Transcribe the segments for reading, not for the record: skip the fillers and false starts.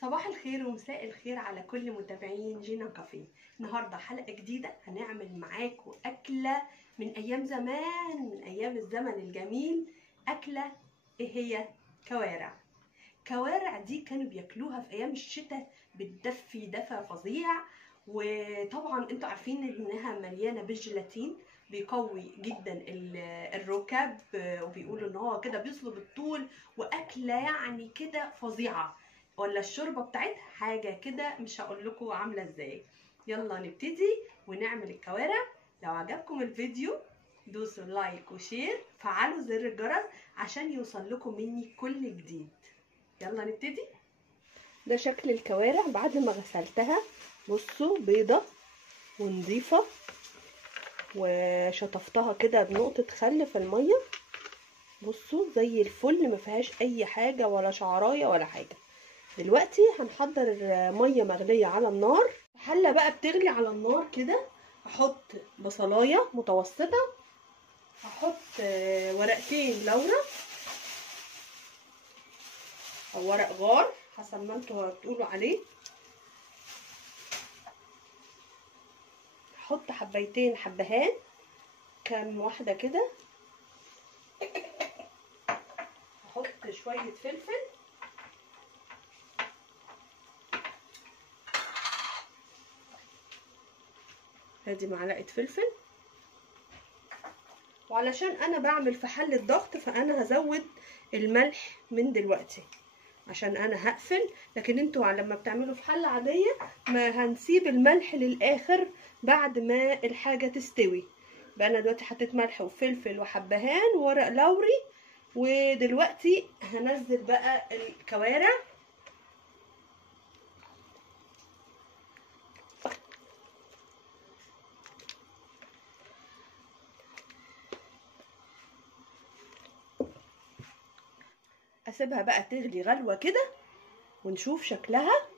صباح الخير ومساء الخير على كل متابعين جينا كافيه. النهارده حلقه جديده هنعمل معاكم اكله من ايام زمان، من ايام الزمن الجميل. اكله ايه هي؟ كوارع. كوارع دي كانوا بياكلوها في ايام الشتاء، بتدفي دفى فظيع. وطبعا انتوا عارفين انها مليانه بالجيلاتين، بيقوي جدا الركب، وبيقولوا ان هو كده بيصلب الطول. واكله يعني كده فظيعه، ولا الشوربه بتاعتها حاجه كده مش هقول لكم عامله ازاي. يلا نبتدي ونعمل الكوارع. لو عجبكم الفيديو دوسوا لايك وشير، فعلوا زر الجرس عشان يوصل لكم مني كل جديد. يلا نبتدي. ده شكل الكوارع بعد ما غسلتها. بصوا بيضة ونظيفة، وشطفتها كده بنقطة خل في المية. بصوا زي الفل، ما فيهاش اي حاجة ولا شعراية ولا حاجة. دلوقتي هنحضر مية مغلية على النار. حلة بقى بتغلي على النار كده. هحط بصلاية متوسطة، هحط ورقتين لورا او ورق غار حسب ما انتوا هتقولوا عليه. هحط حبيتين حبهان، كام واحدة كده. هحط شوية فلفل، ادي معلقة فلفل. وعلشان انا بعمل في حلة ضغط فانا هزود الملح من دلوقتي عشان انا هقفل. لكن انتوا لما بتعملوا في حلة عادية ما هنسيب الملح للاخر بعد ما الحاجة تستوي. بقى انا دلوقتي حطيت ملح وفلفل وحبهان وورق لوري. ودلوقتي هنزل بقى الكوارع. اسيبها بقى تغلي غلوة كده ونشوف شكلها.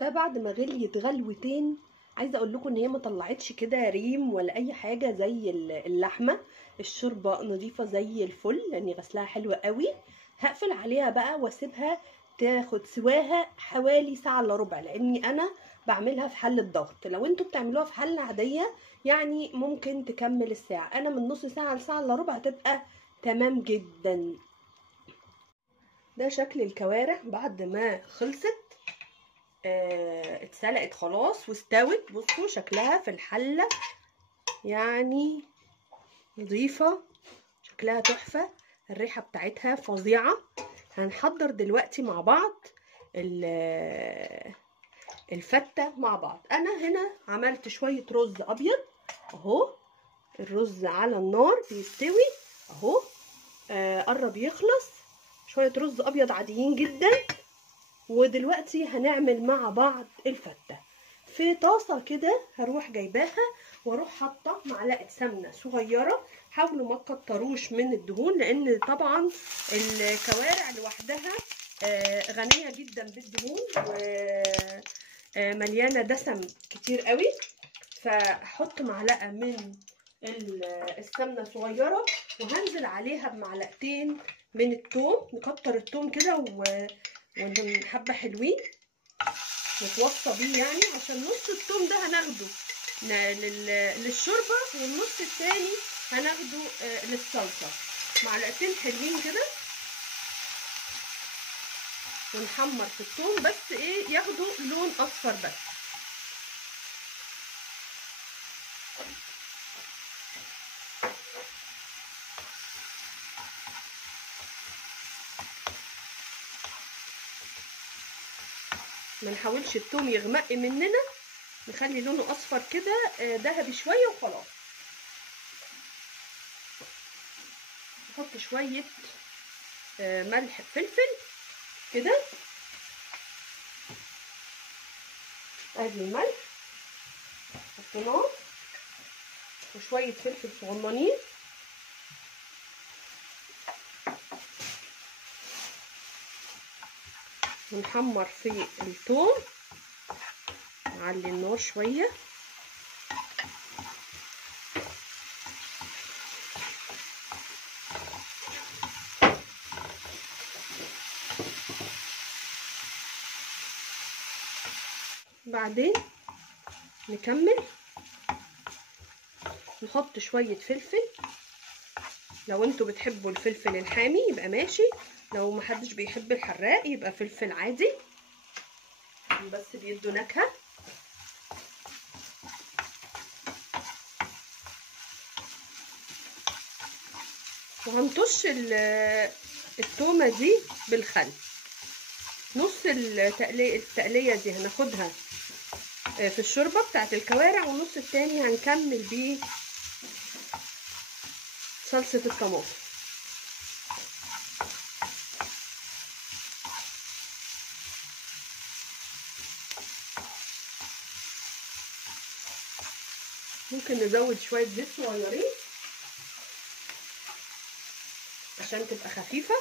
ده بعد ما غليت غلوتين، عايزه اقول لكم ان هي ما طلعتش كده ريم ولا اي حاجه زي اللحمه. الشوربه نظيفه زي الفل لاني غسلها حلوه قوي. هقفل عليها بقى واسيبها تاخد سواها حوالي ساعه الا ربع، لاني انا بعملها في حله ضغط. لو انتوا بتعملوها في حله عاديه يعني ممكن تكمل الساعه، انا من نص ساعه لساعه الا ربع هتبقى تمام جدا. ده شكل الكوارع بعد ما خلصت. اتسلقت خلاص واستوت. بصوا شكلها في الحلة يعني نظيفة، شكلها تحفة، الريحة بتاعتها فظيعة. هنحضر دلوقتي مع بعض الفتة مع بعض. انا هنا عملت شوية رز ابيض اهو. الرز على النار بيستوي اهو، قرب يخلص. شوية رز ابيض عاديين جدا. ودلوقتي هنعمل مع بعض الفتة. في طاسة كده هروح جايباها واروح حاطة معلقة سمنة صغيرة. حاولوا ما تكتروش من الدهون لان طبعا الكوارع لوحدها غنية جدا بالدهون ومليانة دسم كتير قوي. فاحط معلقة من السمنة صغيرة وهنزل عليها بمعلقتين من الثوم. نكتر الثوم كده وحبة حلوين نتوصى بيه يعني، عشان نص الثوم ده هناخده للشوربة والنص التاني هناخده للصلصة. معلقتين حلوين كده ونحمر في الثوم بس ايه ياخدوا لون اصفر بس. ما نحاولش الثوم يغمق مننا، نخلي لونه اصفر كده ذهبي شويه وخلاص. نحط شويه ملح فلفل كده. ادي الملح حطيناه وشويه فلفل صغننين. ونحمر في الثوم، نعلي النار شويه. بعدين نكمل نحط شوية فلفل. لو انتوا بتحبوا الفلفل الحامي يبقى ماشي، لو محدش بيحب الحراق يبقى فلفل عادي بس بيدوا نكهة. وهنطش التومة دي بالخل. نص التقلية دي هناخدها في الشوربة بتاعت الكوارع، والنص التاني هنكمل بيه صلصة الطماطم. ممكن نزود شوية زيت صغيرين عشان تبقى خفيفة.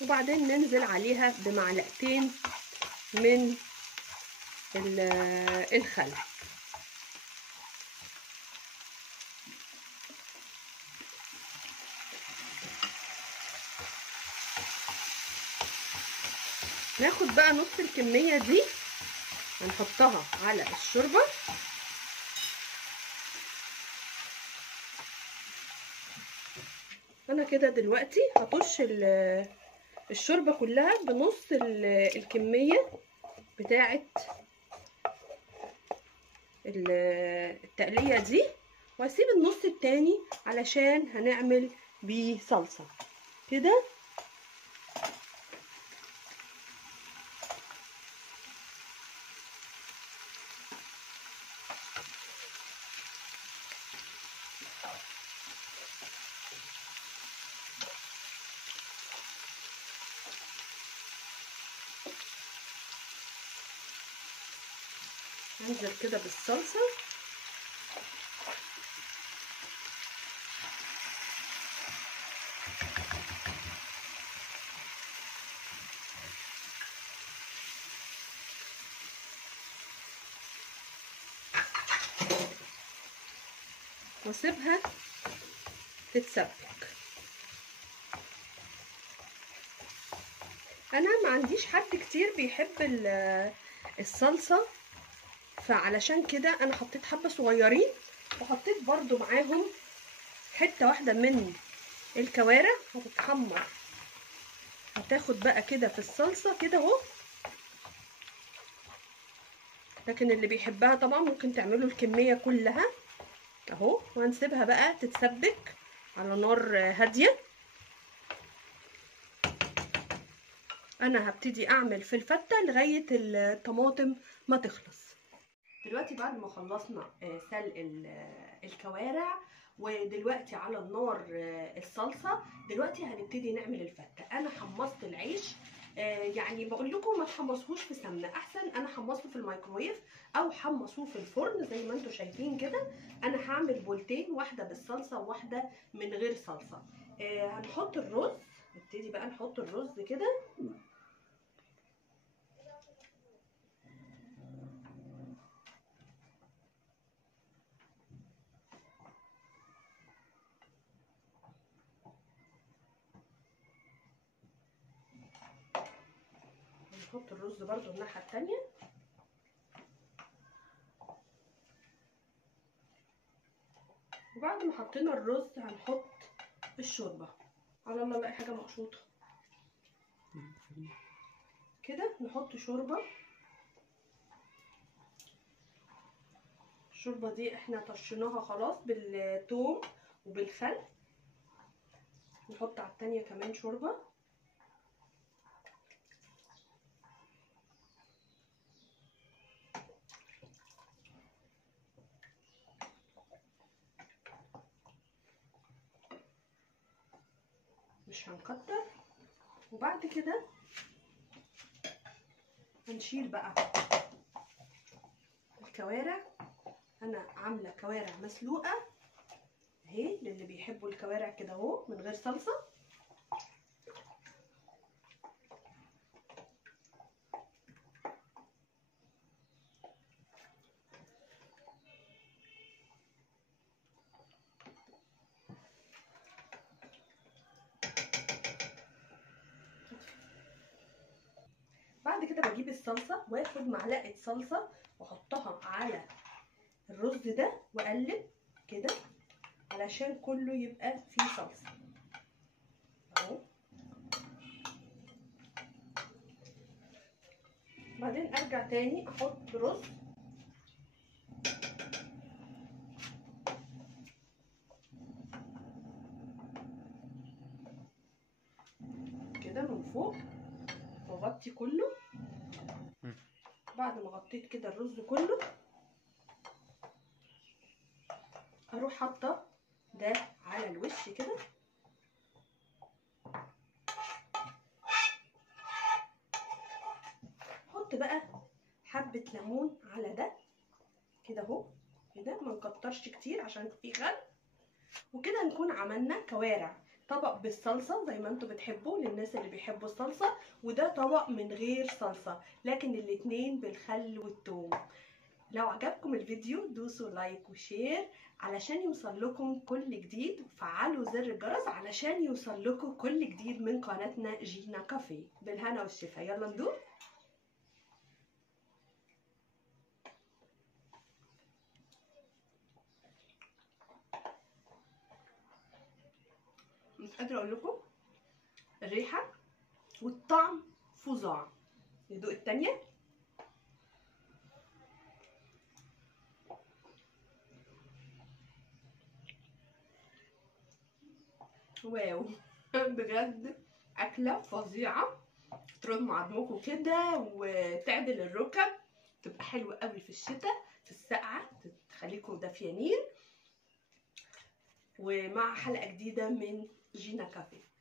وبعدين ننزل عليها بمعلقتين من الخل. ناخد بقى نص الكمية دي هنحطها على الشوربة. انا كده دلوقتي هطش الشوربة كلها بنص الكمية بتاعة التقلية دي، وهسيب النص التاني علشان هنعمل بيه صلصة كده. هنزل كده بالصلصة واسيبها تتسبك. انا ما عنديش حد كتير بيحب الصلصة، فعلشان كده انا حطيت حبة صغيرين، وحطيت برضو معاهم حتة واحدة من الكوارع هتتحمر، هتاخد بقى كده في الصلصة كده اهو. لكن اللي بيحبها طبعا ممكن تعملوا الكمية كلها اهو، وهنسيبها بقى تتسبك على نار هادية. انا هبتدي اعمل في الفتة لغاية الطماطم ما تخلص. دلوقتي بعد ما خلصنا سلق الكوارع، ودلوقتي على النار الصلصة، دلوقتي هنبتدي نعمل الفتة. انا حمصت العيش، يعني بقول لكم ما تحمصوش في سمنه، احسن انا حمصته في الميكروويف او حمصوه في الفرن زي ما انتم شايفين كده. انا هعمل بولتين، واحده بالصلصه وواحده من غير صلصه. هنحط الرز، نبتدي بقى نحط الرز كده. نحط الرز برضو الناحيه التانيه. وبعد ما حطينا الرز هنحط الشوربه. على الله الاقي حاجه مقشوطه كده. نحط شوربه. الشوربه دي احنا طشيناها خلاص بالثوم وبالخل. نحط على التانيه كمان شوربه. مش هنكتر. وبعد كده هنشيل بقى الكوارع. انا عامله كوارع مسلوقه اهي للي بيحبوا الكوارع كده اهو من غير صلصه. بعد كده بجيب الصلصه واخد معلقه صلصه واحطها على الرز ده واقلب كده علشان كله يبقى فيه صلصه اهو. بعدين ارجع تاني احط رز كده من فوق واغطي كله. بعد ما غطيت كده الرز كله اروح حاطه ده على الوش كده. احط بقى حبه ليمون على ده كده اهو كده، ما نكترش كتير عشان في غل. وكده نكون عملنا كوارع، طبق بالصلصه زي ما انتوا بتحبوا للناس اللي بيحبوا الصلصه، وده طبق من غير صلصه لكن الاتنين بالخل والثوم. لو عجبكم الفيديو دوسوا لايك وشير علشان يوصل لكم كل جديد، وفعلوا زر الجرس علشان يوصل لكم كل جديد من قناتنا جينا كافيه. بالهنا والشفا، يلا ندوق. مش قادره اقول لكم الريحه والطعم فظاع. ندوق التانية. واو بجد اكله فظيعه، ترم عظمكم كده وتعدل الركب، تبقى حلوه قوي في الشتاء في السقعه تخليكم دافيانين. ومع حلقه جديده من جينا كافيه.